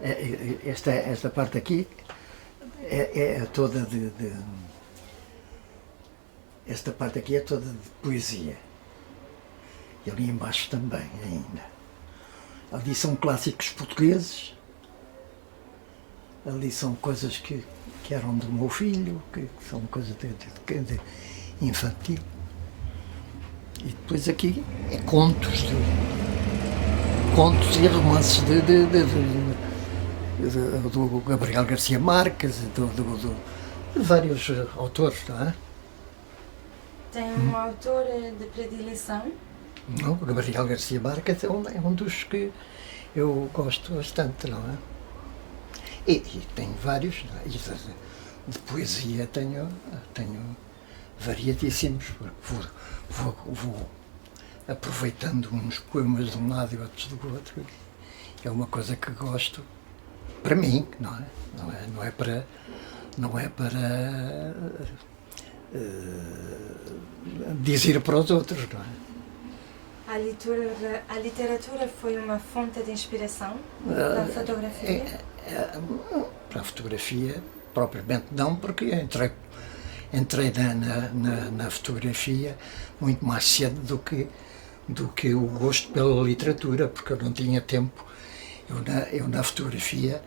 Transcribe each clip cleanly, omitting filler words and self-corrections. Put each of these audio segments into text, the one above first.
Esta parte aqui é toda esta parte aqui é toda de poesia. E ali embaixo também ainda. Ali são clássicos portugueses. Ali são coisas que eram do meu filho, que são coisas de infantil. E depois aqui é contos e romances do Gabriel Garcia Marques, de vários autores, não é? Tem um autor de predileção? Não, o Gabriel Garcia Marques é um dos que eu gosto bastante, não é? E tenho vários, não é? De poesia tenho variadíssimos. Vou aproveitando uns poemas de um lado e outros do outro. É uma coisa que gosto para mim, não é? Não é para dizer para os outros, não é? A literatura foi uma fonte de inspiração para a fotografia? Para a fotografia, propriamente não, porque entrei na fotografia muito mais cedo do que o gosto pela literatura, porque eu não tinha tempo. Eu na fotografia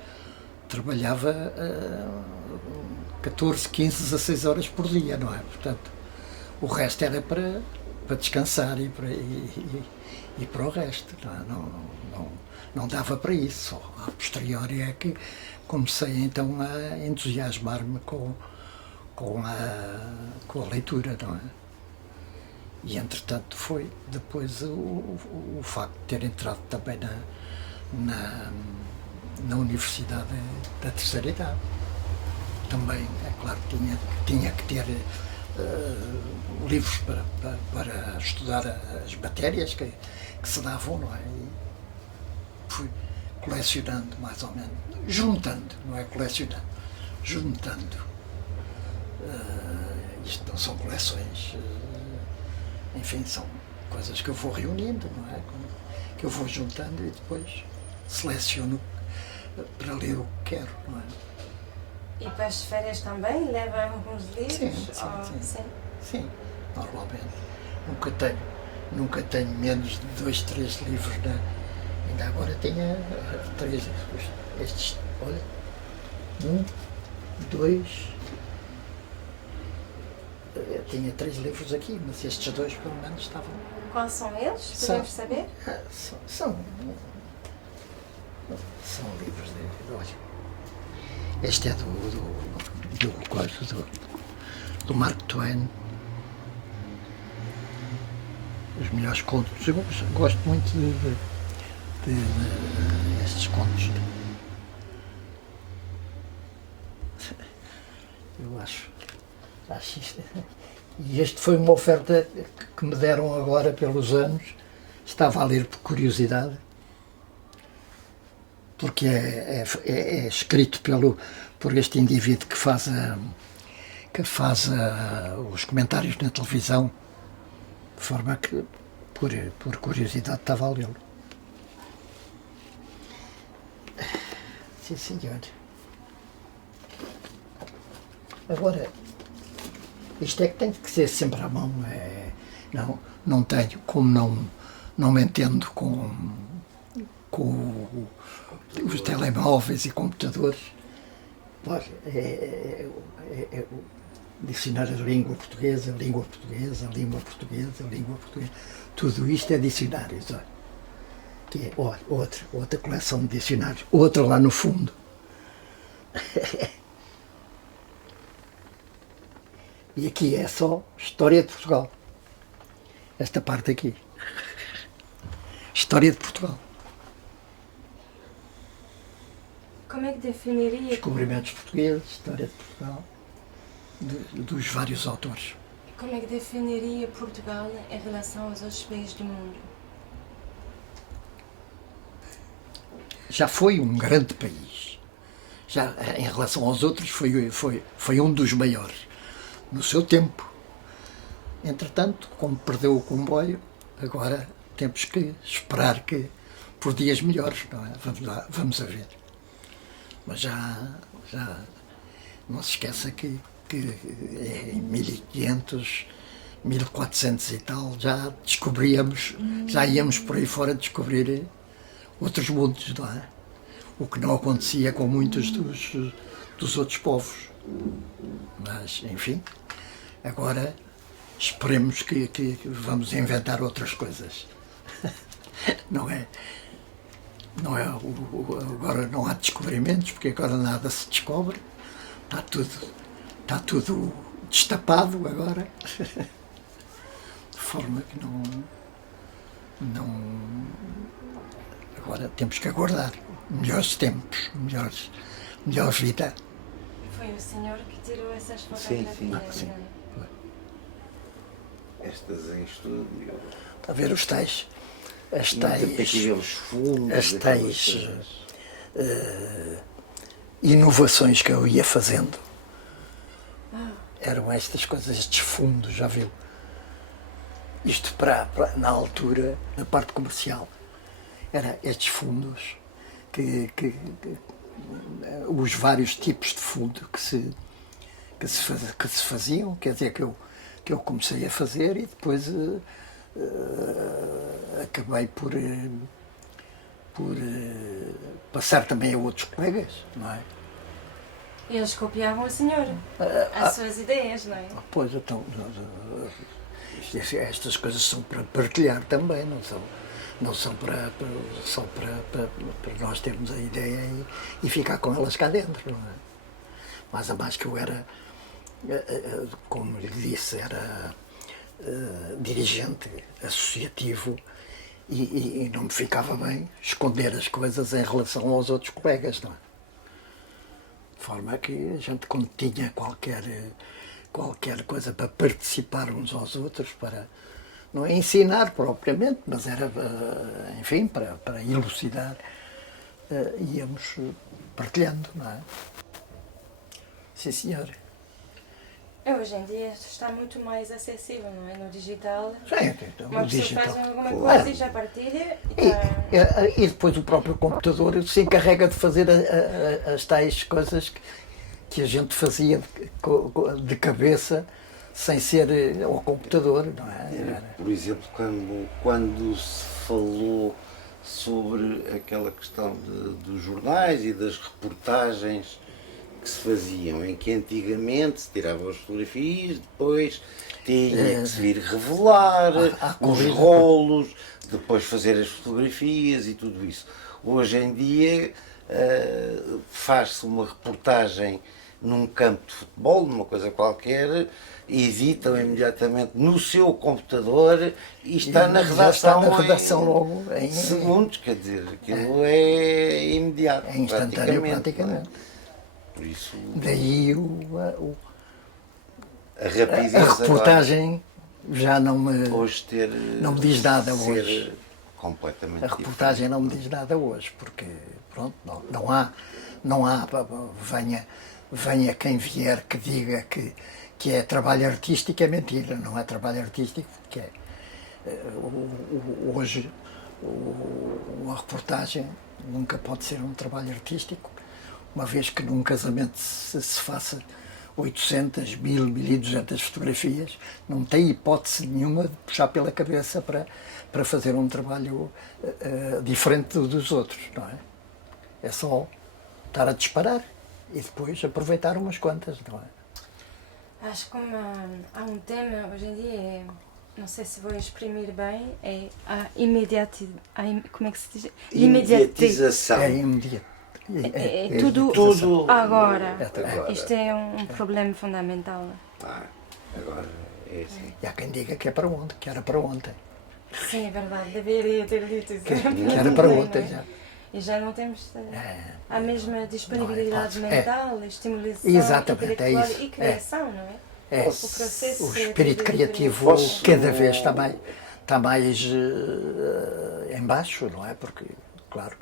trabalhava 14, 15, 16 horas por dia, não é? Portanto, o resto era para descansar e para o resto. Não dava para isso. Só a posteriori é que comecei então a entusiasmar-me com a leitura, não é? E entretanto foi depois o facto de ter entrado também na Universidade da Terceira Idade. Também, é claro, tinha que ter livros para estudar as matérias que se davam, não é? E fui colecionando, mais ou menos, juntando, não é colecionando, juntando. Isto não são coleções, enfim, são coisas que eu vou reunindo, não é? Que eu vou juntando e depois seleciono para ler o que quero, não é? E para as férias também leva alguns livros? Sim, normalmente. Nunca tenho menos de 2, 3 livros. Ainda agora tinha 3. Estes, olha, 1, 2. Eu tinha 3 livros aqui, mas estes 2 pelo menos estavam. Quais são eles? Podemos saber? São livros de. Olha. Este é do Mark Twain. Os melhores contos. Eu gosto muito de estes contos. Eu acho isto. E este foi uma oferta que me deram agora pelos anos. Estava a ler por curiosidade. Porque é escrito por este indivíduo que faz os comentários na televisão, de forma que, por curiosidade, estava a lê-lo. Sim, senhor. Agora, isto é que tem que ser sempre à mão. Não tenho, como não me entendo com os telemóveis e computadores. Olha, o dicionário de língua portuguesa, tudo isto é dicionários. Olha. Que é, olha, outra coleção de dicionários, outra lá no fundo. E aqui é só História de Portugal. Esta parte aqui. História de Portugal. Como é que definiria... Descobrimentos portugueses, História de Portugal, dos vários autores. Como é que definiria Portugal em relação aos outros países do mundo? Já foi um grande país. Já em relação aos outros foi um dos maiores. No seu tempo. Entretanto, como perdeu o comboio, agora temos que esperar que por dias melhores, não é? Vamos a ver. Mas já não se esqueça que em 1500, 1400 e tal, já descobríamos, já íamos por aí fora descobrir outros mundos, não é? O que não acontecia com muitos dos outros povos. Mas, enfim, agora esperemos que vamos inventar outras coisas. Não é? Agora não há descobrimentos, porque agora nada se descobre. Está tudo destapado agora. De forma que não. Agora temos que aguardar melhores tempos, melhor vida. Foi o senhor que tirou essas Sim, fotografias, sim. não é? Estas em estúdio. Está a ver os tais. As Aqueles fundos. as aquelas tais coisas. inovações que eu ia fazendo eram estas coisas, estes fundos, já viu? Isto na altura, na parte comercial, era estes fundos os vários tipos de fundo que se faziam, quer dizer, que eu comecei a fazer e depois acabei por passar também a outros colegas, não é? Eles copiavam a senhora, as suas ideias, não é? Pois, então, estas coisas são para partilhar também, não são só para nós termos a ideia e ficar com elas cá dentro, não é? Mas a mais que eu era, como lhe disse, era dirigente associativo e não me ficava bem esconder as coisas em relação aos outros colegas, não é? De forma que a gente, quando tinha qualquer coisa para participar uns aos outros, para não é ensinar propriamente, mas era, enfim, para elucidar, íamos partilhando, não é? Sim, senhor. Hoje em dia está muito mais acessível, não é? No digital. Sim, então, Uma o pessoa digital. faz alguma Claro. coisa e já partilha e está... E depois o próprio computador se encarrega de fazer as tais coisas que a gente fazia de cabeça sem ser ao computador, não é? Por exemplo, quando se falou sobre aquela questão dos jornais e das reportagens que se faziam, em que antigamente se tiravam as fotografias, depois tinha que se vir revelar os rolos, depois fazer as fotografias e tudo isso. Hoje em dia faz-se uma reportagem num campo de futebol, numa coisa qualquer, editam imediatamente no seu computador e está na redação, logo em segundos, quer dizer, aquilo é imediato, é instantâneo praticamente. Por isso, Daí a rapidez a reportagem já não me diz nada hoje. Completamente A reportagem não me diz nada hoje, porque pronto, não há venha quem vier que diga que é trabalho artístico, é mentira, não é trabalho artístico, porque hoje uma reportagem nunca pode ser um trabalho artístico, uma vez que num casamento se faça 800, 1000, 1200 fotografias, não tem hipótese nenhuma de puxar pela cabeça para fazer um trabalho diferente dos outros, não é? É só estar a disparar e depois aproveitar umas quantas, não é? Acho que há um tema hoje em dia, não sei se vou exprimir bem, é a como é que se diz? imediatização. É imediato. É tudo agora. Isto é um problema fundamental. Agora é assim. E há quem diga que é para ontem, que era para ontem. Sim, é verdade, deveria ter dito isso. Que era para ontem já. E já não temos a mesma disponibilidade não é fácil. mental, estimulação Exatamente, intelectual isso. e criação, não é? É, O processo o espírito criativo cada vez está mais em baixo, não é? Porque, claro,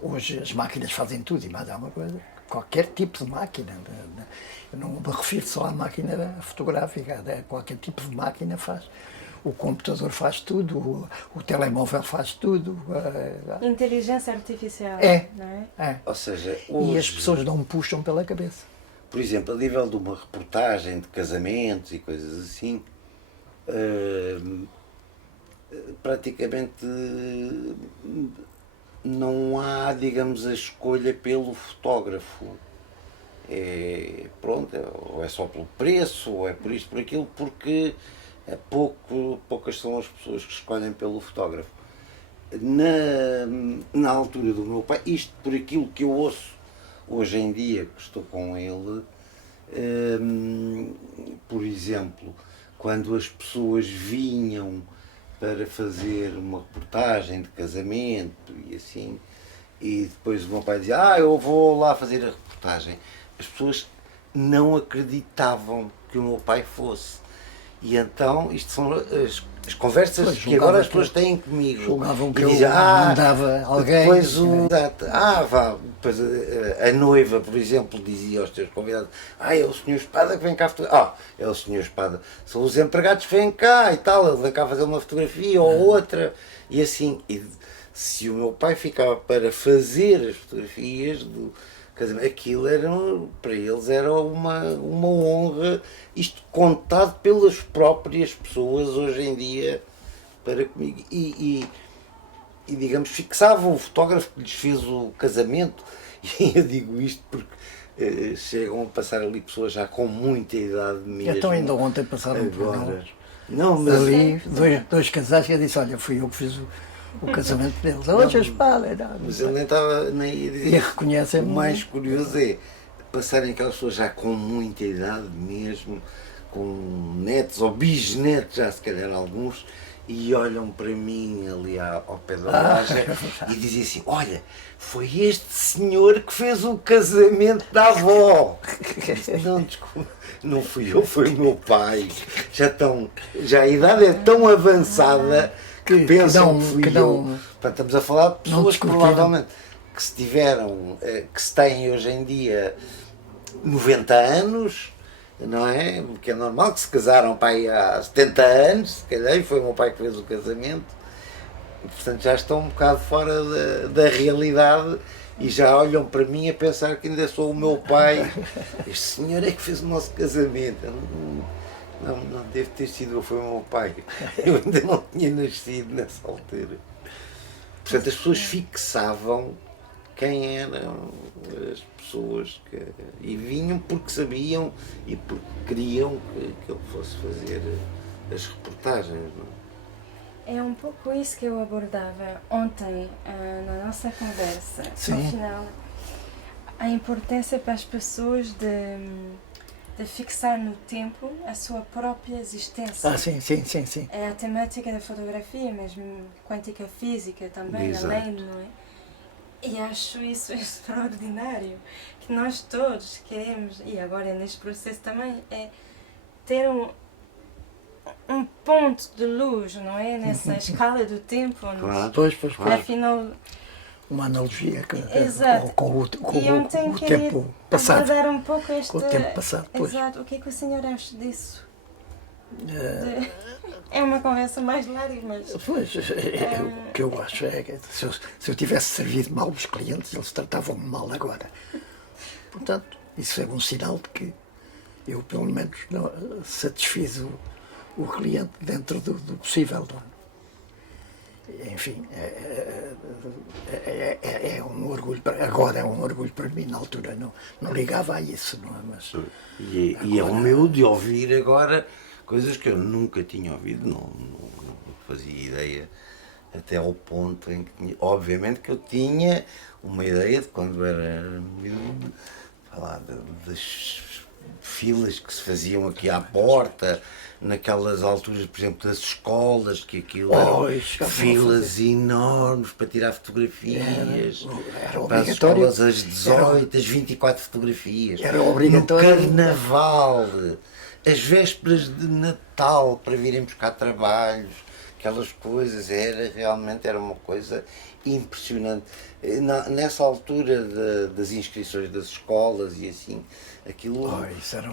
hoje as máquinas fazem tudo e mais alguma coisa. Qualquer tipo de máquina. Eu não me refiro só à máquina fotográfica, qualquer tipo de máquina faz o computador faz tudo, o telemóvel faz tudo. Inteligência artificial, É. não é? É. Ou seja, E hoje, as pessoas não me puxam pela cabeça. por exemplo, a nível de uma reportagem de casamentos e coisas assim, praticamente não há, digamos, a escolha pelo fotógrafo. Pronto, ou é só pelo preço, ou é por isto, por aquilo, porque poucas são as pessoas que escolhem pelo fotógrafo. Na altura do meu pai, isto por aquilo que eu ouço hoje em dia, que estou com ele, por exemplo, quando as pessoas vinham para fazer uma reportagem de casamento e assim, e depois o meu pai dizia, eu vou lá fazer a reportagem. As pessoas não acreditavam que o meu pai fosse. E então, isto são as conversas Pois, que agora as pessoas têm comigo. Julgavam que E eu dizem, mandava alguém. Depois depois a noiva, por exemplo, dizia aos teus convidados, é o senhor Espada que vem cá fotografar. É o senhor Espada. São os empregados que vêm cá e tal, ele vem cá fazer uma fotografia ou outra. E assim, se o meu pai ficava para fazer as fotografias do casamento, aquilo para eles era uma honra, isto contado pelas próprias pessoas hoje em dia para comigo. E digamos, fixavam o fotógrafo que lhes fez o casamento, e eu digo isto porque chegam a passar ali pessoas já com muita idade mesmo. Então ainda ontem passaram por agora. nós. Não, mas Ali, dois casais que eu disse, olha, fui eu que fiz o casamento deles. Hoje a espada. Mas ele nem estava nem ia dizer. E reconhecem-me. O mais curioso é passarem aquelas pessoas já com muita idade mesmo, com netos ou bisnetos, já se calhar alguns, e olham para mim ali ao pé da loja e dizem assim, olha, foi este senhor que fez o casamento da avó. Não, desculpa, não fui eu, foi o meu pai. Já a idade é tão avançada que pensam que fui eu. Portanto, estamos a falar de pessoas que provavelmente que se têm hoje em dia 90 anos, não é? Porque é normal que se casaram pai há 70 anos, se calhar, e foi o meu pai que fez o casamento, e, portanto já estão um bocado fora da realidade e já olham para mim a pensar que ainda sou o meu pai. Este senhor é que fez o nosso casamento. Não deve ter sido eu, foi o meu pai. Eu ainda não tinha nascido nessa altura. Portanto, as pessoas fixavam quem eram as pessoas e vinham porque sabiam e porque queriam que eu fosse fazer as reportagens. Não? É um pouco isso que eu abordava ontem na nossa conversa. Sim. No final, a importância para as pessoas de fixar no tempo a sua própria existência. Sim. É a temática da fotografia, mesmo quântica física também, Exato. além, não é? E acho isso extraordinário, que nós todos queremos, e agora neste processo também, é ter um ponto de luz, não é? Nessa escala do tempo, Claro. Pois. afinal, Uma analogia Exato. com o e ontem tempo queria passado. abordar um pouco este... Com o tempo passado, pois. Exato, o que é que o senhor acha disso? É uma conversa mais larga, mas... Pois, o que eu acho é que se eu tivesse servido mal os clientes, eles tratavam-me mal agora. Portanto, isso é um sinal de que eu, pelo menos, satisfiz o cliente dentro do possível. Não é? Enfim, é um orgulho, agora é um orgulho para mim, na altura não ligava a isso, não é? Mas E é o meu de ouvir agora coisas que eu nunca tinha ouvido, não fazia ideia, até ao ponto em que, obviamente que eu tinha uma ideia de quando era miúdo, falar das filas que se faziam aqui à porta, naquelas alturas, por exemplo, das escolas, que aquilo eram filas enormes para tirar fotografias, era para as obrigatório. escolas às 18, às 24 fotografias, Era obrigatório. no Carnaval, as vésperas de Natal para virem buscar trabalhos, aquelas coisas, realmente era uma coisa impressionante. Nessa altura das inscrições das escolas e assim, aquilo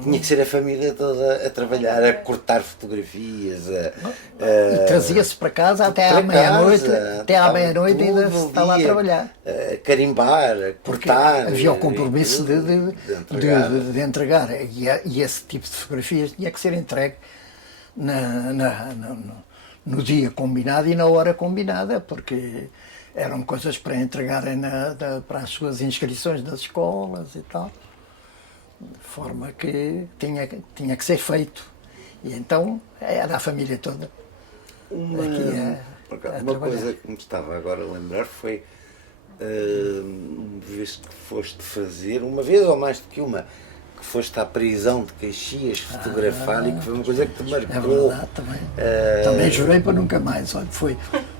tinha que ser a família toda a trabalhar, a cortar fotografias, e trazia-se para casa até à meia-noite, ainda se estava a trabalhar. A carimbar, a cortar. Havia o compromisso de entregar. E esse tipo de fotografias tinha que ser entregue no dia combinado e na hora combinada, porque eram coisas para entregarem para as suas inscrições das escolas e tal, de forma que tinha que ser feito. E então era a família toda uma coisa que me estava agora a lembrar foi uma vez que foste fazer, uma vez ou mais do que uma, que foste à prisão de Caxias fotografar, e que foi uma coisa que te marcou. É verdade, também. Também jurei para nunca mais. Olha,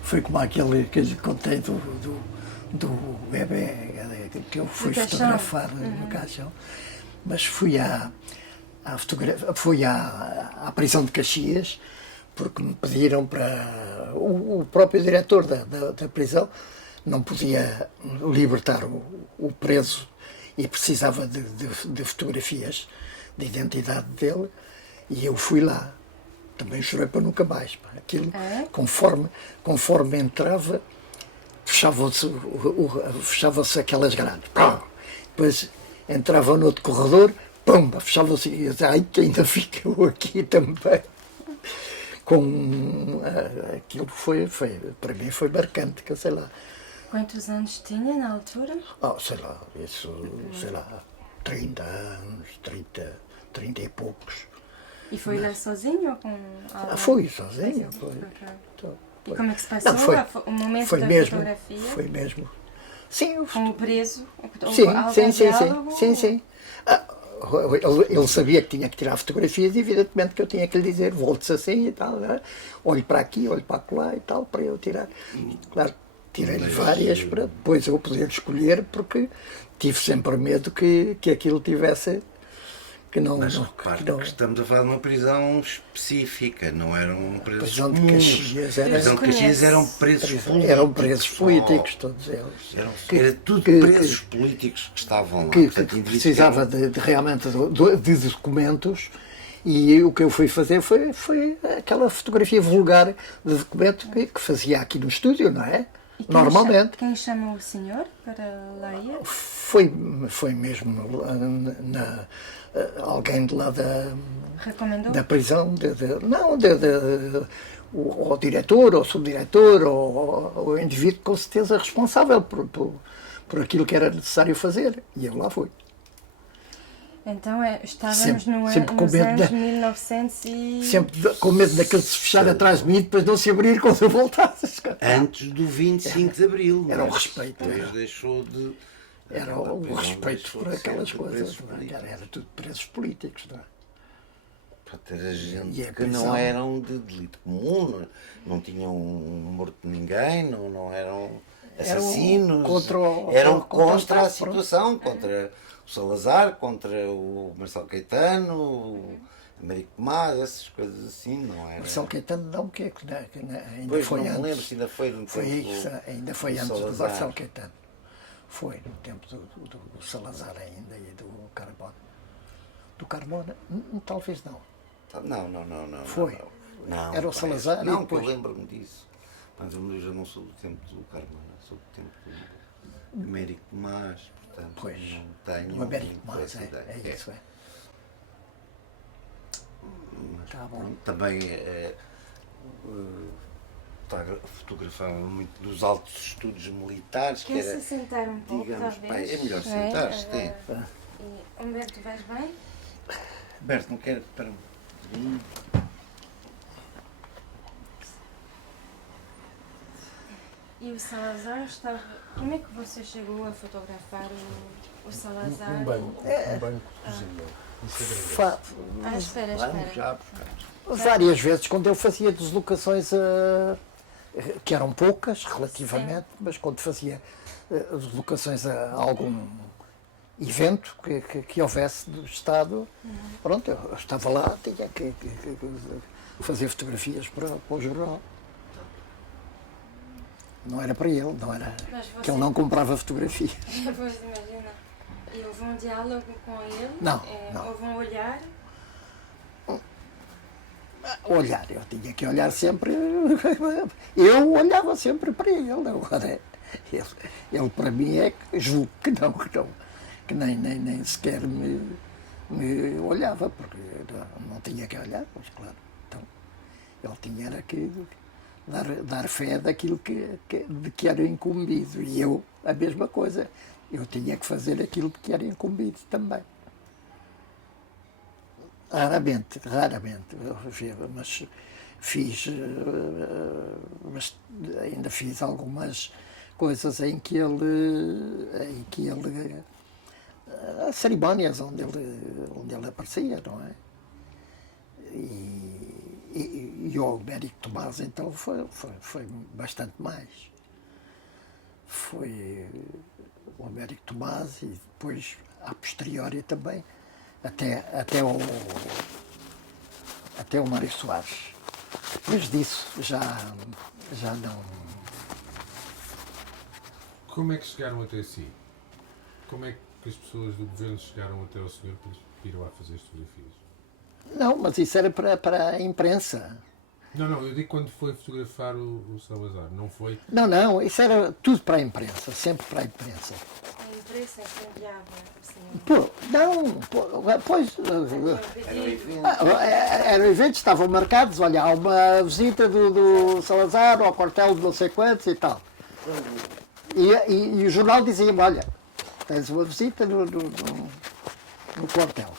foi como aquele que lhe contei do bebê que eu fui fotografar no caixão. Mas fui à prisão de Caxias, porque me pediram para... O próprio diretor da prisão não podia libertar o preso e precisava de fotografias de identidade dele, e eu fui lá. Também chorei para nunca mais. Aquilo, conforme entrava, fechavam-se aquelas grades. Depois entrava no outro corredor, pumba, fechava-se, e ai, que ainda ficou aqui também. Aquilo para mim foi marcante, que sei lá. Quantos anos tinha na altura? Sei lá, 30 anos, 30 e poucos. E foi lá sozinho ou com alguém? Fui sozinho. E como é que se passou o momento da fotografia? Foi mesmo. Sim, com o preso? Sim. Ele sabia que tinha que tirar fotografias, e evidentemente que eu tinha que lhe dizer, volte-se assim e tal, né? Olhe para aqui, olhe para lá e tal, para eu tirar. Claro, tirei-lhe várias para depois eu poder escolher, porque tive sempre medo que aquilo tivesse... Mas repare que estamos a falar de uma prisão específica, não era um preso prisão de Caxias. Prisão de Caxias eram presos políticos. Eram presos políticos, todos eles. Era tudo presos políticos que estavam lá. Que precisava realmente de documentos, e o que eu fui fazer foi aquela fotografia vulgar de documento que fazia aqui no estúdio, não é? Normalmente. Quem chamou o senhor para lá ir? Foi mesmo alguém de lá da prisão, o diretor, ou o subdiretor, ou o indivíduo com certeza responsável por aquilo que era necessário fazer. E eu lá fui. Então estávamos nos anos 1900 e... Sempre com medo daquele se fechar atrás de mim e depois não se abrir quando eu voltasse. Antes do 25 de Abril. Era o respeito. Depois deixou de... Era o respeito por aquelas coisas. Era tudo presos políticos. Para ter a gente que não eram de delito comum, não tinham morto ninguém, não eram assassinos. Eram contra a situação, contra o Salazar, contra o Marcelo Caetano, o Américo Tomás, essas coisas assim, não era? Marcelo Caetano não, que ainda pois, foi não antes. Me lembro se ainda foi no tempo ainda foi antes do Marcelo Caetano. Foi no tempo do Salazar ainda e do Carmona. Do Carmona? Talvez não. Não. Foi. Não, era o Salazar. Não, depois... eu lembro-me disso. Mas eu já não sou do tempo do Carmona, sou do tempo do Américo Tomás, portanto pois, não tenho o Américo Tomás, ideia. É isso, é. Mas, tá bom. Também fotografava muito dos altos estudos militares. Quer-se sentar um pouco, digamos, talvez? É melhor sentar-se, Humberto, vais bem? Humberto, não quer... Espera um bocadinho. E o Salazar estava... Como é que você chegou a fotografar o Salazar? Um banco de cozinha. Espera. Várias vezes, quando eu fazia deslocações, que eram poucas, relativamente, mas quando fazia deslocações a algum evento que houvesse do Estado, pronto, eu estava lá, tinha que fazer fotografias para o jornal. Não era para ele, não era. Mas Que ele não comprava fotografias. Pois imagina. E houve um diálogo com ele? Não, não. Houve um olhar? Olhar, eu tinha que olhar sempre. Eu olhava sempre para ele. Agora, ele para mim é que julgo que nem sequer me olhava, porque não tinha que olhar, pois claro. Então, ele tinha era que dar fé daquilo de que era incumbido. E eu, a mesma coisa, eu tinha que fazer aquilo de que era incumbido também. Raramente, mas ainda fiz algumas coisas em que ele cerimónias onde ele aparecia, não é? E o Albérico Tomás então foi bastante mais. Foi o Albérico Tomás e depois, a posteriori também, até o Mário Soares. Depois disso já não. Como é que chegaram até si? Como é que as pessoas do governo chegaram até ao senhor para lhes pedir lá fazer as fotografias? Não, mas isso era para a imprensa. Não, eu digo quando foi fotografar o Salazar, não foi? Não, isso era tudo para a imprensa, sempre para a imprensa. A imprensa que enviava, assim. Pois. Eram eventos, estavam marcados, olha, há uma visita do Salazar ao quartel de não sei quantos e tal. E o jornal dizia-me, olha, tens uma visita no quartel.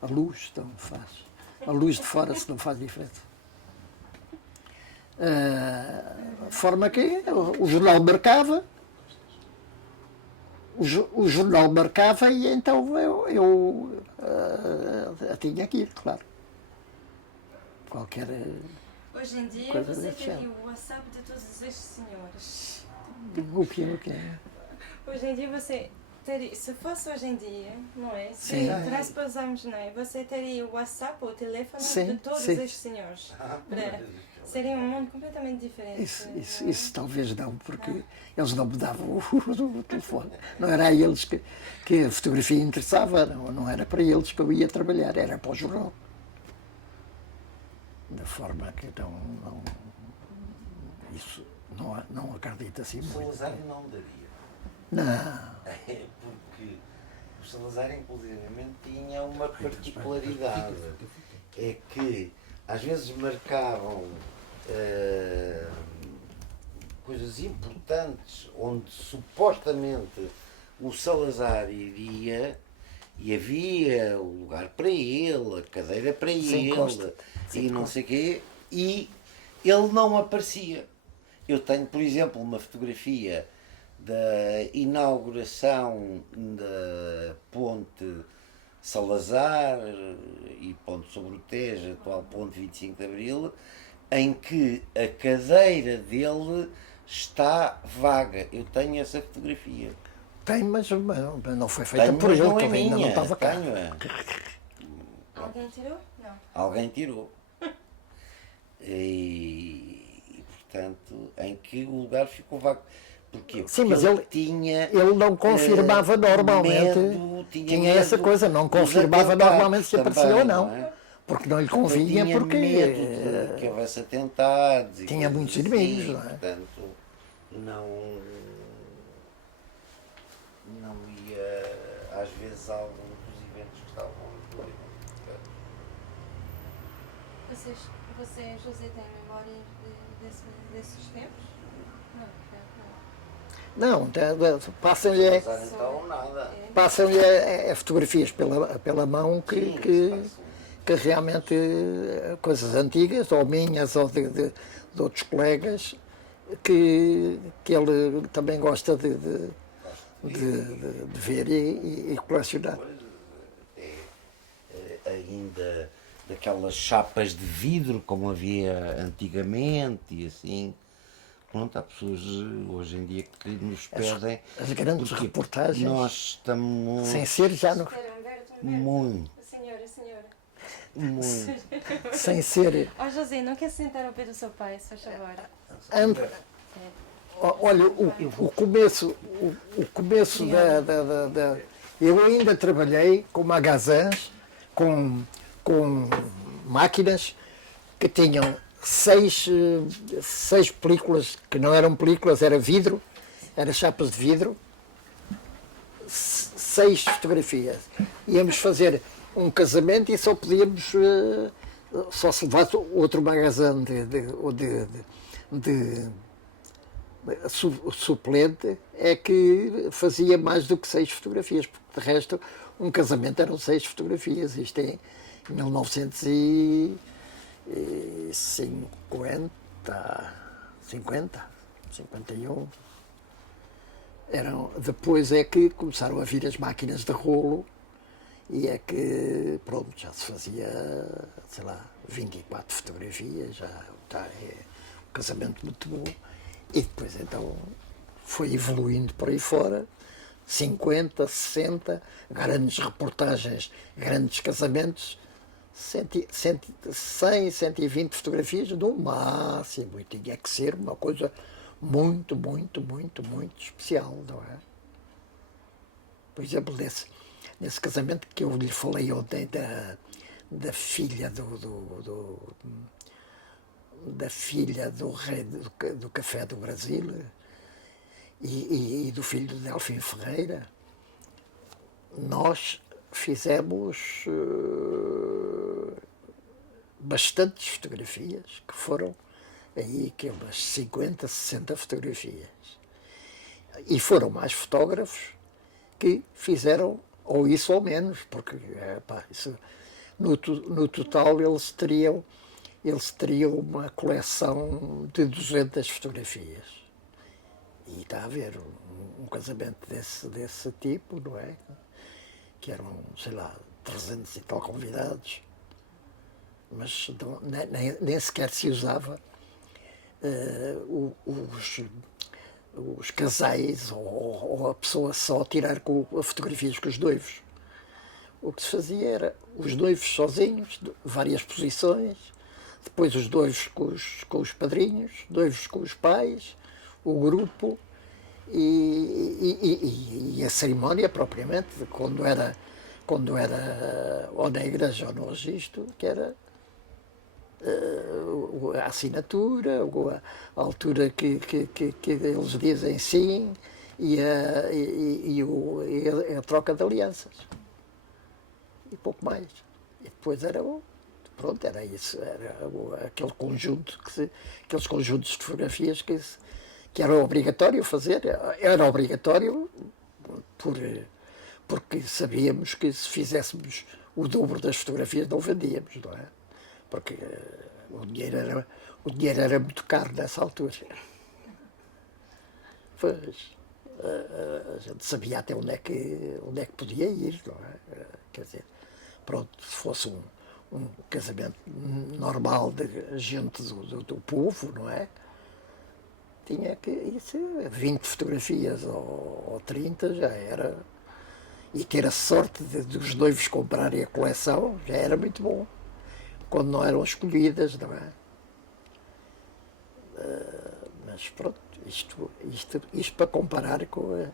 A luz então faz. A luz de fora se não faz diferença. De forma que o jornal marcava. O jornal marcava e então eu tinha que ir, claro. Qualquer. Hoje em dia coisa você desse teria género. o WhatsApp de todos estes senhores. O quê? Hoje em dia você teria, se fosse hoje em dia, não é? Sim. Se transposamos, não é? Você teria o WhatsApp ou o telefone Sim, de todos sim. estes senhores. Seria um mundo completamente diferente. Isso talvez não, porque eles não me davam o telefone. Não era a eles que a fotografia interessava, não era para eles que eu ia trabalhar, era para o jornal. Da forma que isso não acredito assim O muito. Salazar não daria. Não. Porque o Salazar, inclusivamente, tinha uma particularidade. É que às vezes marcavam coisas importantes onde supostamente o Salazar iria e havia o lugar para ele, a cadeira para Sim, ele consta. Sim, e não consta. sei o quê, e ele não aparecia. Eu tenho, por exemplo, uma fotografia da inauguração da ponte Salazar e ponte sobre o Tejo, atual ponte 25 de Abril, em que a cadeira dele está vaga. Eu tenho essa fotografia. Tem, mas não foi feita Tenho, por mas ele, não é que ele ainda não minha. estava cá. Tenho-a. Alguém tirou? Não. Alguém tirou. E, portanto, em que o lugar ficou vago. Porquê? Porque Sim, mas ele tinha. Ele não confirmava normalmente. medo, Tinha essa coisa, não confirmava dos atentados normalmente se aparecia também, ou não. é? Porque não lhe Então convinha, tinha porque medo de que houvesse atentados. E tinha coisas muitos assim, inimigos, não é? Portanto, não ia, às vezes, a algum dos eventos que estavam Você, José, tem memória desses tempos? Não. passam-lhe então nada. fotografias pela mão Sim, que realmente coisas antigas, ou minhas, ou de outros colegas, que ele também gosta de ver e colecionar. Ainda daquelas chapas de vidro como havia antigamente e assim. Pronto, há pessoas hoje em dia que nos pedem. As grandes porque reportagens, nós estamos sem ser já no. Espera, Humberto. muito. A senhora. sem ser... Ó José, não quer sentar ao pé do seu pai, se faz favor. Olha, o começo eu ainda trabalhei com magazins, com máquinas que tinham seis películas, que não eram películas, era vidro, era chapas de vidro, 6 fotografias. Íamos fazer um casamento e só podíamos, só se levasse outro magazine de suplente é que fazia mais do que 6 fotografias, porque de resto um casamento eram 6 fotografias. Isto é 1951. Depois é que começaram a vir as máquinas de rolo e é que, pronto, já se fazia, sei lá, 24 fotografias, já é um casamento muito bom. E depois então foi evoluindo por aí fora, 50, 60, grandes reportagens, grandes casamentos, 100, 120 fotografias no máximo, e tinha que ser uma coisa muito, muito, muito, muito especial, não é? Por exemplo, nesse casamento que eu lhe falei ontem da filha da filha do rei do café do Brasil e do filho de Delfim Ferreira, nós fizemos bastantes fotografias, que foram aí que umas 50, 60 fotografias. E foram mais fotógrafos que fizeram ou isso ou menos, porque no total eles teriam uma coleção de 200 fotografias. E está a ver um casamento desse tipo, não é? Que eram, sei lá, 300 e tal convidados, mas nem sequer se usava os casais ou a pessoa só tirar fotografias com os noivos. O que se fazia era os noivos sozinhos, várias posições, depois os noivos com os padrinhos, noivos com os pais, o grupo e a cerimónia propriamente, quando era ou na igreja ou no registro, que era a assinatura, a altura que eles dizem sim e a troca de alianças. E pouco mais. E depois era isso, era aquele conjunto, aqueles conjuntos de fotografias que era obrigatório fazer. Era obrigatório porque sabíamos que se fizéssemos o dobro das fotografias não vendíamos, não é? Porque o dinheiro era muito caro nessa altura. Pois, a gente sabia até onde é que podia ir, não é? Quer dizer, pronto, se fosse um casamento normal de gente do povo, não é? Tinha que ir 20 fotografias ou 30 já era. E ter a sorte dos noivos comprarem a coleção já era muito bom. Quando não eram escolhidas, não é? Mas pronto, isto para comparar com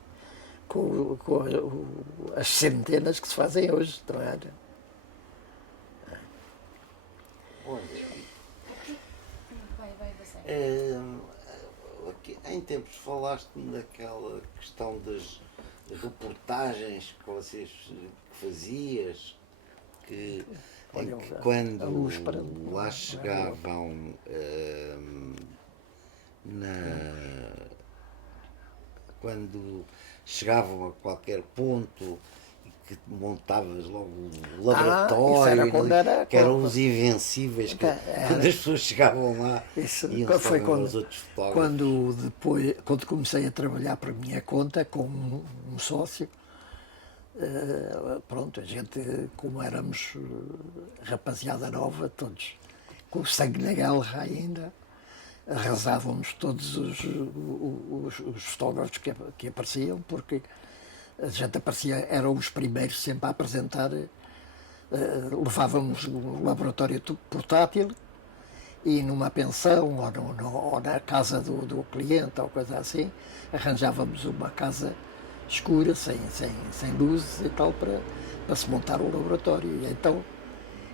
as centenas que se fazem hoje, não é? Em tempos falaste-me daquela questão das reportagens que vocês fazias, que quando lá chegavam quando chegavam a qualquer ponto que montavas logo o laboratório, que eram os invencíveis, quando as pessoas chegavam lá iam foi quando, os outros fotógrafos. Quando comecei a trabalhar por minha conta com um sócio, pronto, a gente, como éramos rapaziada nova, todos com o sangue na guerra ainda, arrasávamos todos os fotógrafos que apareciam, porque a gente eram os primeiros sempre a apresentar levávamos um laboratório portátil e numa pensão ou na casa do cliente ou coisa assim, arranjávamos uma casa escura, sem luzes e tal, para se montar o laboratório. E então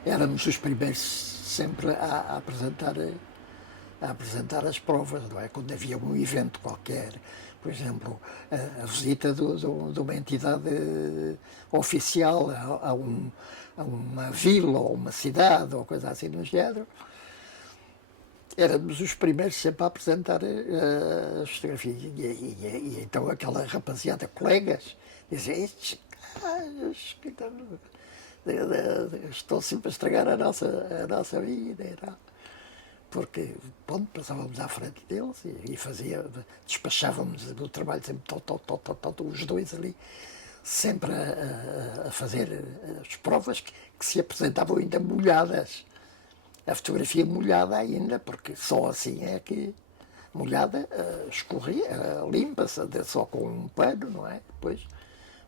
éramos os primeiros sempre a apresentar as provas, não é? Quando havia um evento qualquer, por exemplo, a visita de uma entidade oficial a uma vila ou uma cidade ou coisa assim do género, éramos os primeiros sempre a apresentar as fotografias. E então aquela rapaziada, colegas, diziam: estes gajos que estão sempre a estragar a nossa vida e tal. Porque, bom, passávamos à frente deles e despachávamos o trabalho sempre, os dois ali, sempre a fazer as provas que se apresentavam ainda molhadas. A fotografia molhada ainda, porque só assim é que molhada escorria, limpa-se só com um pano, não é? Depois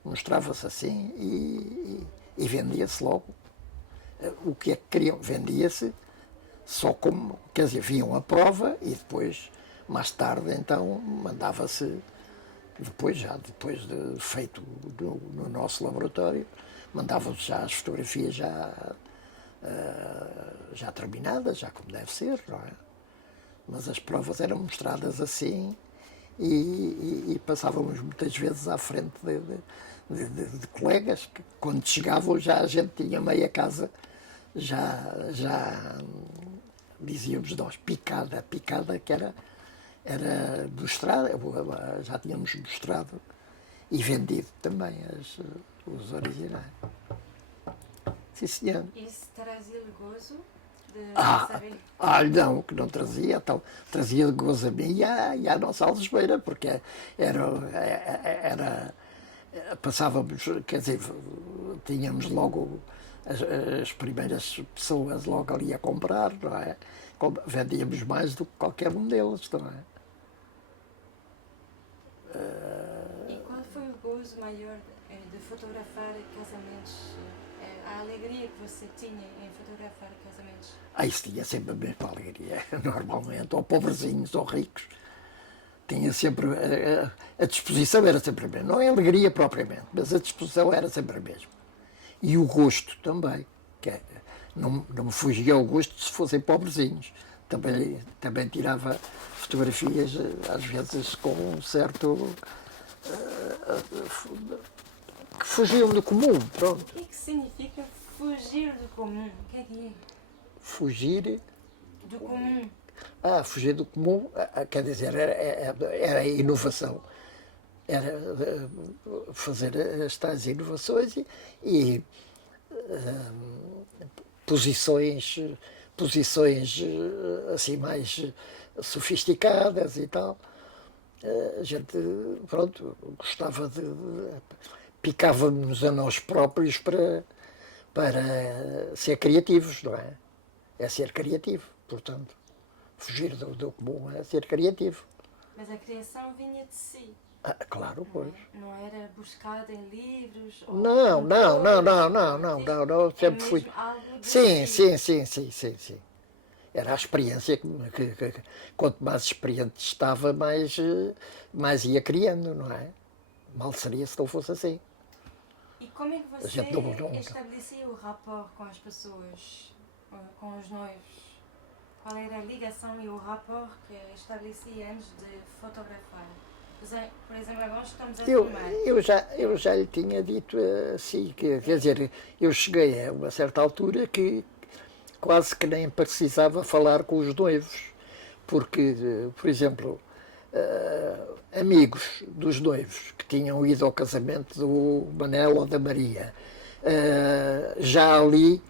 mostrava-se assim e vendia-se logo. O que é que queriam? Vendia-se só como, quer dizer, viam a prova e depois, mais tarde, então, mandava-se, depois de feito no nosso laboratório, mandavam-se já as fotografias já terminadas, já como deve ser, não é? Mas as provas eram mostradas assim e passávamos muitas vezes à frente de colegas que, quando chegavam, já a gente tinha meia casa, já dizíamos nós, picada, que era mostrada, já tínhamos mostrado e vendido também os originais. Sim, senhor. Isso trazia-lhe gozo de saber? Não, que não trazia, então, trazia gozo a mim e à nossa algebeira, porque passávamos, quer dizer, tínhamos logo as primeiras pessoas logo ali a comprar, não é? Vendíamos mais do que qualquer um deles, não é? E qual foi o gozo maior de fotografar casamentos? A alegria que você tinha em fotografar casamentos? Isso tinha sempre a mesma alegria, normalmente, ou pobrezinhos ou ricos. Tinha sempre, a disposição era sempre a mesma. Não é alegria propriamente, mas a disposição era sempre a mesma. E o gosto também, não me fugia ao gosto se fossem pobrezinhos. Também tirava fotografias, às vezes, com um certo... que fugiam do comum, pronto. O que significa fugir do comum? O que é? Fugir... Do comum. Fugir do comum, quer dizer, era a inovação. Era fazer as tais inovações e posições assim mais sofisticadas e tal. A gente, pronto, gostava picávamos a nós próprios para ser criativos, não é? É ser criativo, portanto. Fugir do comum é ser criativo. Mas a criação vinha de si. Claro, pois. Não era buscada em livros? Ou Não, sempre fui. Sim. Era a experiência que quanto mais experiente estava, mais ia criando, não é? Mal seria se não fosse assim. E como é que você estabelecia o rapport com as pessoas, com os noivos? Qual era a ligação e o rapport que estabelecia antes de fotografar? Por exemplo, agora estamos a filmar. Eu já lhe tinha dito assim, quer dizer, eu cheguei a uma certa altura que quase que nem precisava falar com os noivos, porque, por exemplo, amigos dos noivos que tinham ido ao casamento do Manel ou da Maria, já ali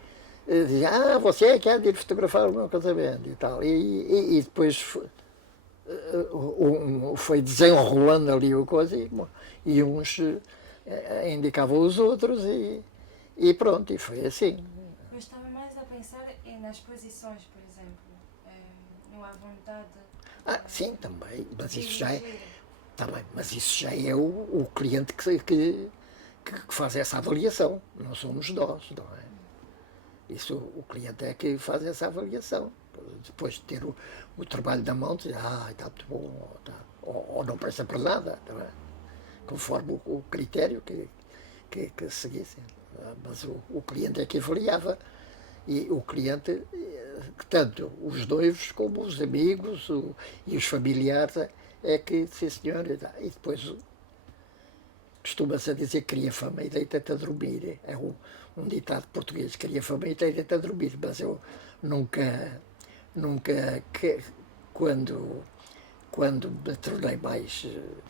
dizia: você é que há de ir fotografar o meu casamento e tal. E depois foi desenrolando ali o coisa e uns indicavam os outros e pronto, e foi assim. Eu estava mais a pensar nas posições, por exemplo, não há vontade. Sim, também, mas isso já é. Também, mas isso já é o cliente que faz essa avaliação, não somos nós, não é? Isso o cliente é que faz essa avaliação. Depois de ter o trabalho da mão, diz, está muito bom, ou não presta para nada, não é? Conforme o critério que seguissem. Mas o cliente é que avaliava. E o cliente, tanto os noivos como os amigos e os familiares, é que, sim senhor, e depois costuma-se dizer que cria fama e deita-te a dormir. É um ditado português, cria fama e deita-te a dormir, mas eu nunca quando me tornei mais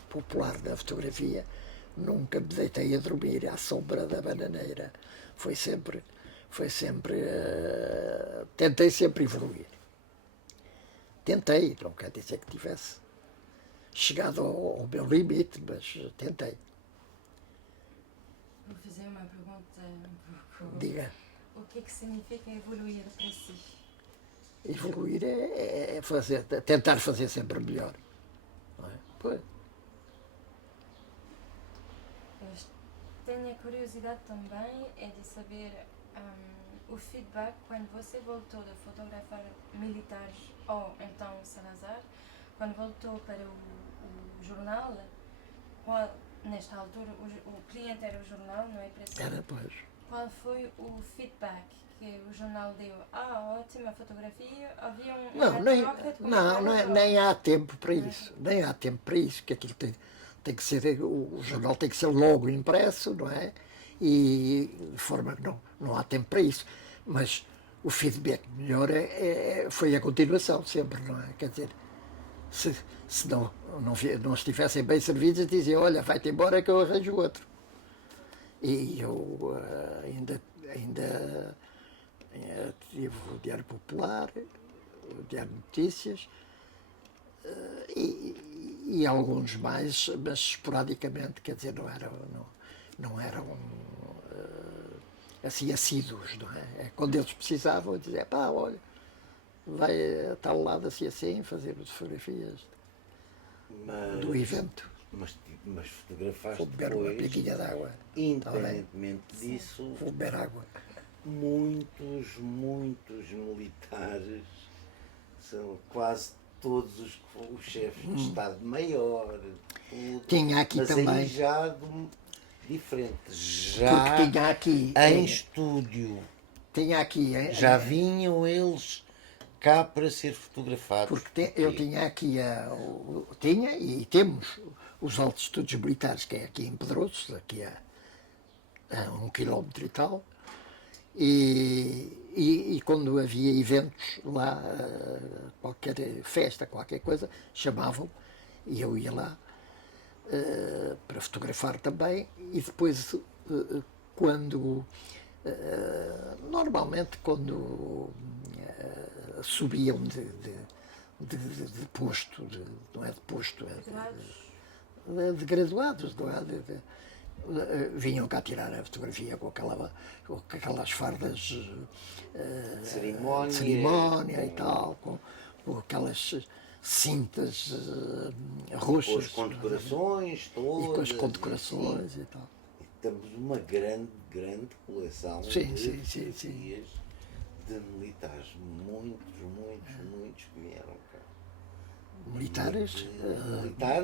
popular na fotografia, nunca me deitei a dormir à sombra da bananeira. Foi sempre, tentei sempre evoluir. Tentei, não quer dizer que tivesse chegado ao meu limite, mas tentei. Vou fazer uma pergunta um pouco... Diga. O que é que significa evoluir para si? Evoluir é tentar fazer sempre melhor. Não é? Pois. Eu tenho a curiosidade também de saber o feedback quando você voltou de fotografar militares ou então Salazar, quando voltou para o jornal, nesta altura o cliente era o jornal, não é? Era, pois. Qual foi o feedback que o jornal deu? Ótima fotografia, havia nem há tempo para isso. Nem há tempo para isso, que aquilo tem que ser, o jornal tem que ser logo impresso, não é? E de forma que não há tempo para isso. Mas o feedback melhor foi a continuação, sempre, não é? Quer dizer, se não estivessem bem servidos, diziam, olha, vai-te embora que eu arranjo outro. E eu ainda tive o Diário Popular, o Diário de Notícias, e alguns mais, mas esporadicamente, quer dizer, não eram assim assíduos, não é? Quando eles precisavam, eu dizia, olha, vai a tal lado assim, fazer fotografias do evento. Mas fotografaste Vou beber uma piquinha de água. independentemente disso, Vou beber água. muitos militares, são quase todos os chefes de Estado-Maior, Tinha aqui mas também. aí já diferente, já Porque tinha aqui. em estúdio, Tinha aqui. já vinham eles cá para ser fotografados. Porque eu tinha aqui, tinha e temos os altos estudos militares, que é aqui em Pedroso, aqui a 1 quilómetro e tal, e quando havia eventos lá, qualquer festa, qualquer coisa, chamavam e eu ia lá para fotografar também, e depois normalmente quando subiam de posto, não é de posto, de graduados, não é? Vinham cá tirar a fotografia com aquelas fardas de cerimónia e tal, com aquelas cintas roxas. Com as condecorações todas. E com as condecorações e tal. Temos uma grande coleção de fotografias de militares. Muitos que vieram cá. Militares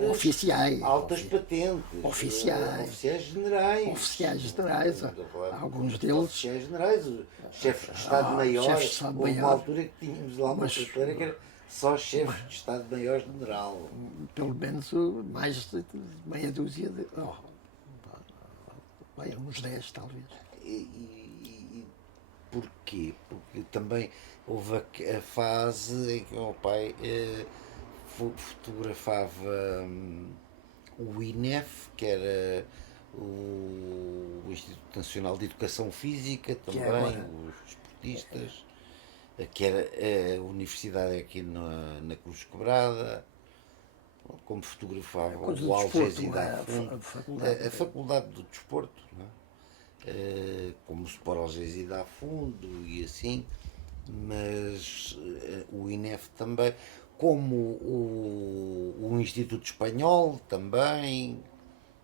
oficiais, altas patentes, oficiais generais, alguns deles, oficiais generais, chefes de Estado-Maior. Houve uma altura que tínhamos lá uma prateleira que era só chefes de Estado-Maior general. Pelo menos mais de meia dúzia de. Uns 10 talvez. E porquê? Porque também houve a fase em que o meu pai fotografava o INEF, que era o Instituto Nacional de Educação Física, também, os esportistas, que era a universidade aqui na Cruz Quebrada, como fotografava o Algésia da Fundo, a Faculdade do Desporto, não é? Como se pôr Algésia da Fundo e assim, mas o INEF também, como o Instituto Espanhol também,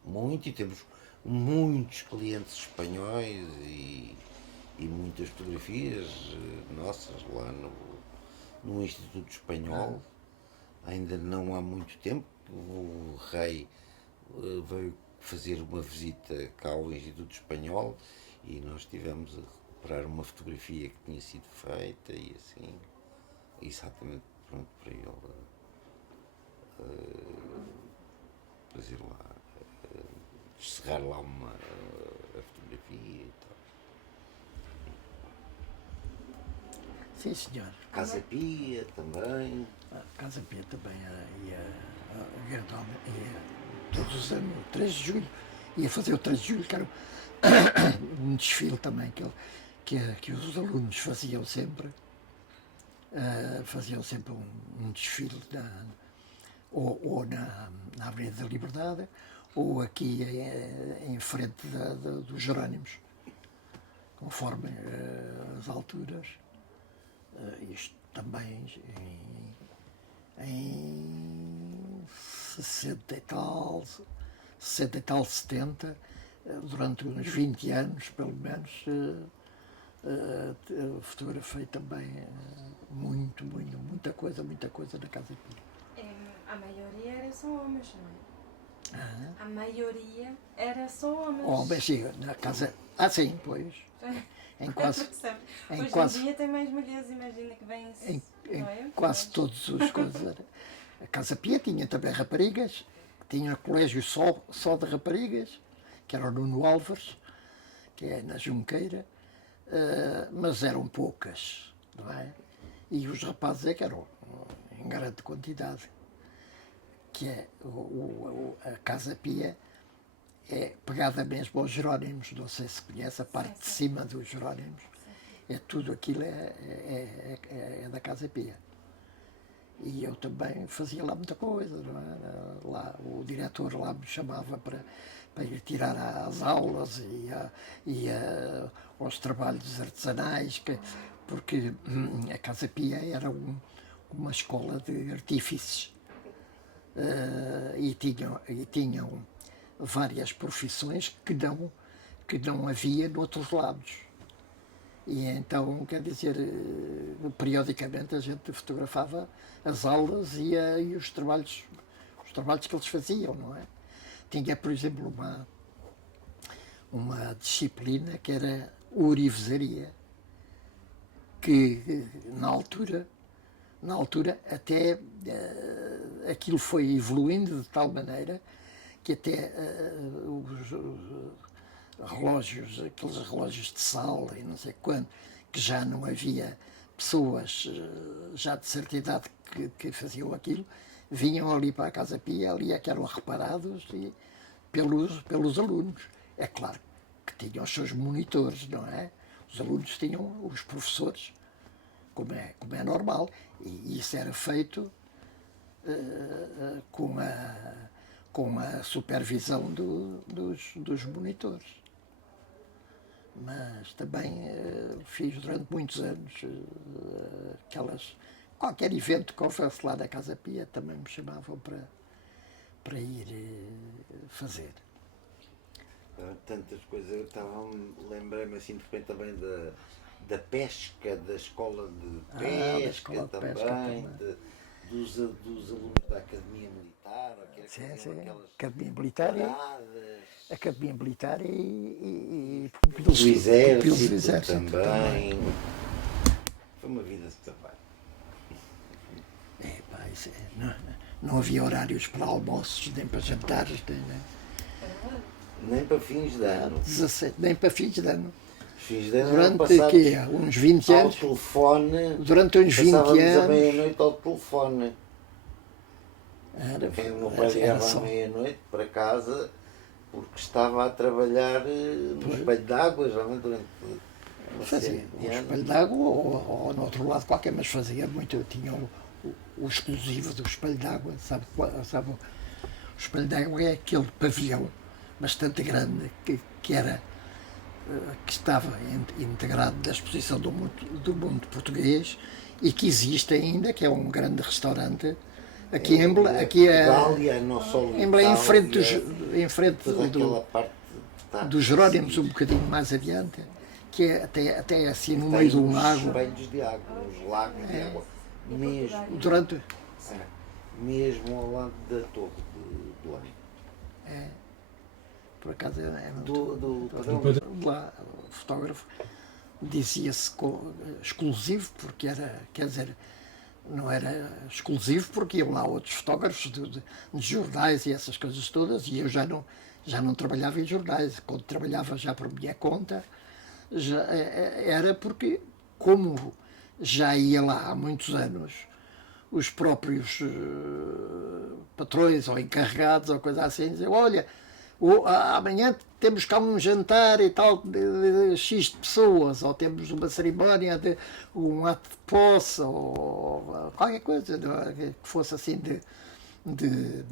e temos muitos clientes espanhóis e e muitas fotografias nossas lá no Instituto Espanhol. Ainda não há muito tempo, o rei veio fazer uma visita cá ao Instituto Espanhol e nós tivemos a recuperar uma fotografia que tinha sido feita e assim, exatamente pronto para ele fazer lá, encerrar lá a fotografia e tal. Sim, senhor. Casa Pia também. A Casa Pia também ia todos os anos, 3 de julho, ia fazer o 3 de julho, que era um desfile também que os alunos faziam sempre. Faziam sempre um desfile ou na Avenida da Liberdade ou aqui em frente dos Jerónimos, conforme as alturas. Isto também em 60 e tal, 70, durante uns 20 anos, pelo menos, fotografei também muita coisa na Casa Pia. A maioria era só homens, não é? A maioria era só homens. Homens, sim, na casa. Sim, pois. Em quase. Hoje em dia tem mais mulheres, imagina que vêm. Em quase todos os coisas. A Casa Pia tinha também raparigas, tinha colégio só de raparigas, que era o Nuno Álvares, que é na Junqueira, mas eram poucas, não é? E os rapazes é que eram em grande quantidade, que é a Casa Pia é pegada mesmo aos Jerónimos, não sei se conhece a parte de cima dos Jerónimos, tudo aquilo é da Casa Pia. E eu também fazia lá muita coisa, não é? Lá, o diretor lá me chamava para ir tirar as aulas e aos trabalhos artesanais, porque a Casa Pia era uma escola de artífices e tinham várias profissões que não havia noutros lados. E então, quer dizer, periodicamente a gente fotografava as aulas e os trabalhos que eles faziam, não é? Tinha, por exemplo, uma disciplina que era ourivesaria, que na altura até aquilo foi evoluindo de tal maneira que até relógios, aqueles relógios de sal e não sei quando, que já não havia pessoas já de certa idade que faziam aquilo, vinham ali para a Casa Pia, ali é que eram reparados pelos alunos. É claro que tinham os seus monitores, não é? Os alunos tinham os professores, como é normal, e isso era feito com a supervisão dos monitores. Mas também fiz durante muitos anos qualquer evento que houvesse lá na Casa Pia, também me chamavam para ir fazer. Tantas coisas, lembrei-me assim de repente também da pesca, da escola de pesca também. Dos alunos da Academia Militar, Academia Militar, Academia Militar e do Exército também. Foi uma vida de trabalho. Não havia horários para almoços, nem para jantares, nem para fins de ano. 17, nem para fins de ano. Durante uns 20 anos? Telefone, durante uns 20 anos. Passávamos a meia-noite ao telefone. O meu pai ligava à meia-noite para casa porque estava a trabalhar no espelho d'água, geralmente durante fazia um espelho d'água ou no outro lado qualquer, mas fazia muito. Eu tinha o exclusivo do espelho d'água, sabe? O espelho d'água é aquele pavilhão bastante grande que estava integrado da exposição do mundo português e que existe ainda, que é um grande restaurante aqui em frente dos Jerónimos, um bocadinho mais adiante, que é até assim no Tem meio de um uns lago. espelhos de água, uns lagos de água. Mesmo, Durante. sim, mesmo ao lado da torre de Belém. Por acaso é muito. Do padrão. Lá, o fotógrafo dizia-se exclusivo, porque era, quer dizer, não era exclusivo porque iam lá outros fotógrafos de jornais e essas coisas todas, e eu já não trabalhava em jornais. Quando trabalhava já por minha conta, já era porque, como já ia lá há muitos anos, os próprios patrões ou encarregados ou coisa assim, diziam, olha, amanhã temos cá um jantar e tal de X de pessoas, ou temos uma cerimónia de um ato de posse, ou qualquer coisa que fosse assim de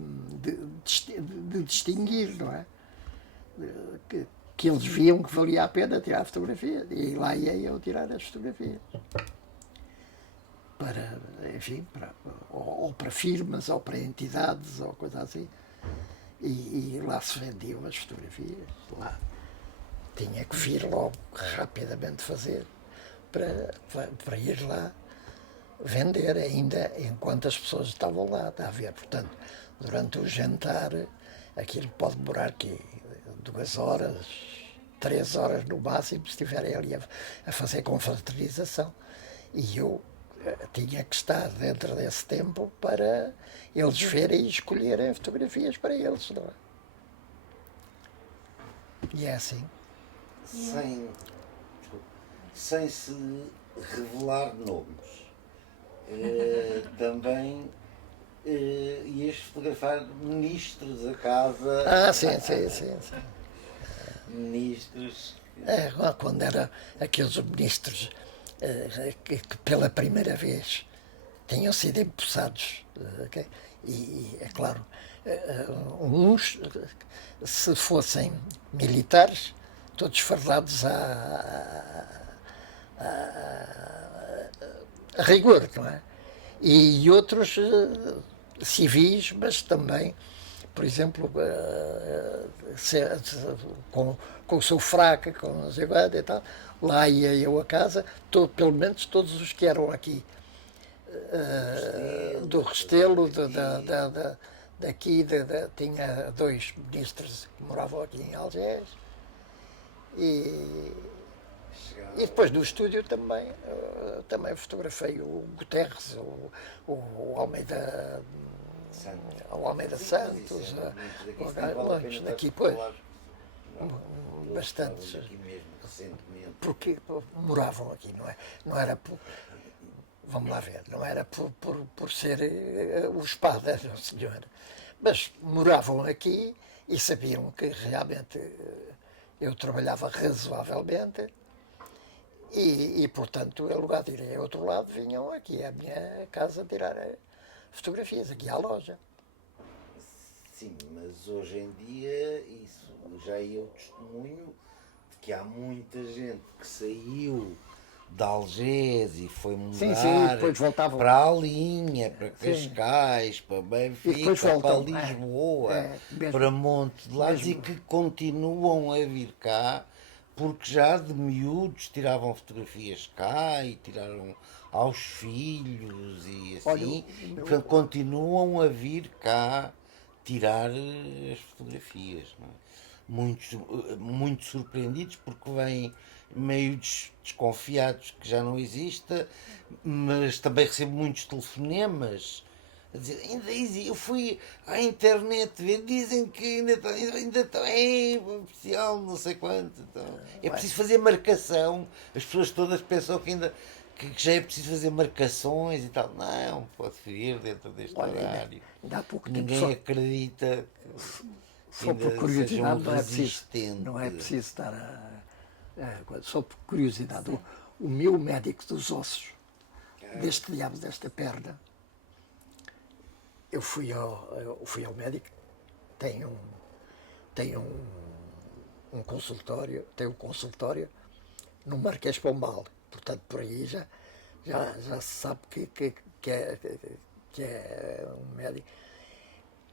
distinguir, não é? Que eles viam que valia a pena tirar fotografia, e lá ia eu tirar as fotografias. Para, enfim, ou para firmas, ou para entidades, ou coisa assim. E lá se vendiam as fotografias. Lá tinha que vir logo rapidamente fazer para ir lá vender ainda enquanto as pessoas estavam lá. Está a ver? Portanto, durante o jantar, aquilo pode demorar aqui 2 horas, 3 horas no máximo, se estiverem ali a fazer confraternização. E eu tinha que estar dentro desse tempo para eles verem e escolherem fotografias para eles, não é? E é assim. Sem se revelar nomes, também ias fotografar ministros da casa. Sim. Ministros. Quando era aqueles ministros que pela primeira vez tinham sido empossados, okay? E é claro, uns, se fossem militares, todos fardados a rigor, não é? E outros civis, mas também, por exemplo, com o seu fraca, com não sei quanto e tal. Lá ia eu a casa, pelo menos todos os que eram aqui do Restelo, daqui, tinha 2 ministros que moravam aqui em Algés, e depois do estúdio também fotografei o Guterres, o Almeida Santos, muitos daqui, pois, bastantes, porque moravam aqui, não era por, vamos lá ver, não era por ser o espada, não senhor, mas moravam aqui e sabiam que realmente eu trabalhava razoavelmente e portanto, em lugar de irem a outro lado, vinham aqui à minha casa tirar fotografias, aqui à loja. Sim, mas hoje em dia isso já é o testemunho de que há muita gente que saiu de Algés e foi mudar para a Linha, para Cascais, para Benfica, para Lisboa, para Monte de Lados e que continuam a vir cá porque já de miúdos tiravam fotografias cá e tiraram aos filhos e assim, portanto, continuam a vir cá tirar as fotografias, não é? Muito surpreendidos porque vêm meio desconfiados que já não exista, mas também recebo muitos telefonemas a dizer, ainda existe, eu fui à internet ver, dizem que ainda está oficial, não sei quanto, então, é preciso fazer marcação, as pessoas todas pensam que ainda que já é preciso fazer marcações e tal. Não, pode vir dentro deste horário. Ainda há pouco ninguém acredita que só por curiosidade não é preciso estar só por curiosidade. O meu médico dos ossos, deste diabo desta perna, eu fui ao médico, tem um consultório, no Marquês de Pombal. Portanto, por aí já se sabe que é um médico,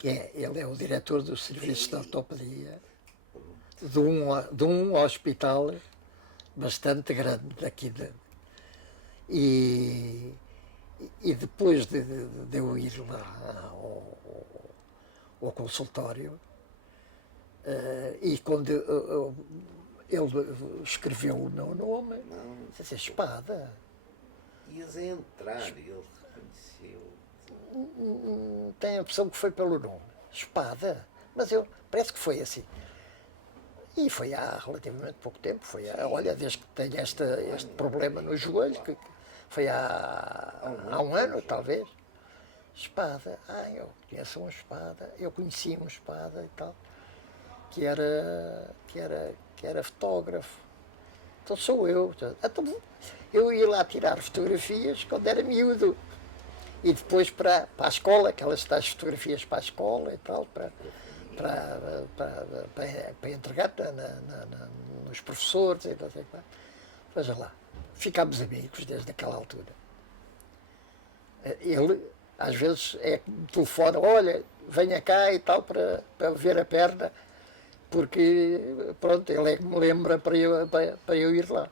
ele é o diretor do serviço de ortopedia de um hospital bastante grande daqui e, e depois de eu ir lá ao consultório, e quando ele escreveu o meu nome, disse espada. Ias a entrar, ele reconheceu. Tenho a impressão que foi pelo nome, espada, mas eu parece que foi assim. E foi há relativamente pouco tempo, olha, desde que tenho este problema no joelho, que foi há um ano, talvez. Espada, eu conheço uma espada, eu conheci uma espada e tal, que era fotógrafo. Então sou eu. Então, eu ia lá tirar fotografias quando era miúdo. E depois para a escola, aquelas tais fotografias para a escola e tal, para entregar nos professores e não sei o que. Veja lá, ficámos amigos desde aquela altura. Ele, às vezes, me telefona, olha, venha cá e tal, para ver a perna, porque, pronto, ele é que me lembra para eu ir lá.